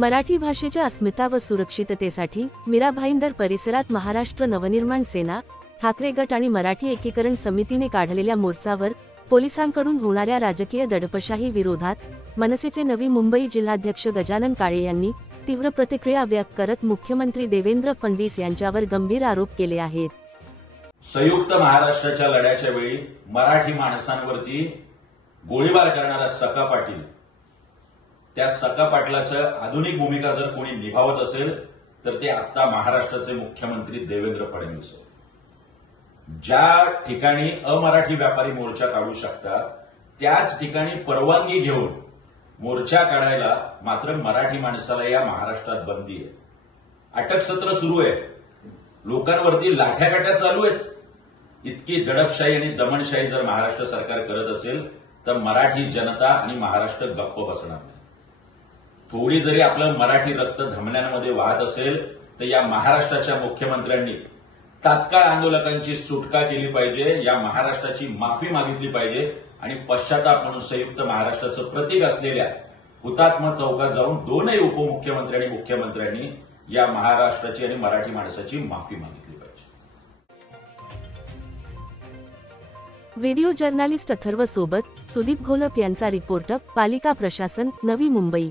मराठी भाषेच्या अस्मिता व सुरक्षिततेसाठी मीरा भाईंदर परिसरात महाराष्ट्र नवनिर्माण सेना, ठाकरे गट आणि मराठी एकीकरण समितीने काढलेल्या मोर्चावर पोलिसांकडून होणाऱ्या राजकीय दडपशाही विरोधात मनसेचे नवी मुंबई जिल्हाध्यक्ष गजानन काळे यांनी तीव्र प्रतिक्रिया व्यक्त करत मुख्यमंत्री देवेंद्र फडणवीस यांच्यावर गंभीर आरोप केले आहेत। संयुक्त महाराष्ट्राच्या लढ्याच्या वेळी मराठी माणसांवरती गोळीबार करणारा सखा पाटील, त्या सखा पाटलाचं आधुनिक भूमिका जर कोणी निभावत असेल तर ते आता महाराष्ट्राचे मुख्यमंत्री देवेंद्र फडणवीस आहेत। ज्या ठिकाणी अमराठी व्यापारी मोर्चा काढू शकतात त्याच ठिकाणी परवानगी घेऊन मोर्चा काढायला मात्र मराठी माणसाला या महाराष्ट्रात बंदी आहे। अटक सत्र सुरू आहे, लोकांवरती लाठ्याकाठ्या चालू आहेत। इतकी दडपशाही आणि दमनशाही जर महाराष्ट्र सरकार करत असेल तर मराठी जनता आणि महाराष्ट्र गप्प बसणार नाही। थोडी जरी आपलं मराठी रक्त धमन्यांमध्ये वाहत असेल तर या महाराष्ट्राच्या मुख्यमंत्र्यांनी तात्काळ आंदोलकांची सुटका केली पाहिजे, या महाराष्ट्राची माफी मागितली पाहिजे आणि पश्चाताप म्हणून संयुक्त महाराष्ट्राचं प्रतीक असलेल्या हुतात्मा चौकात जाऊन दोनही उपमुख्यमंत्री आणि मुख्यमंत्र्यांनी या महाराष्ट्राची आणि मराठी माणसाची माफी मागितली पाहिजे। व्हिडिओ जर्नलिस्ट अथर्व सोबत सुदीप घोलप यांचा रिपोर्ट। पालिका प्रशासन, नवी मुंबई।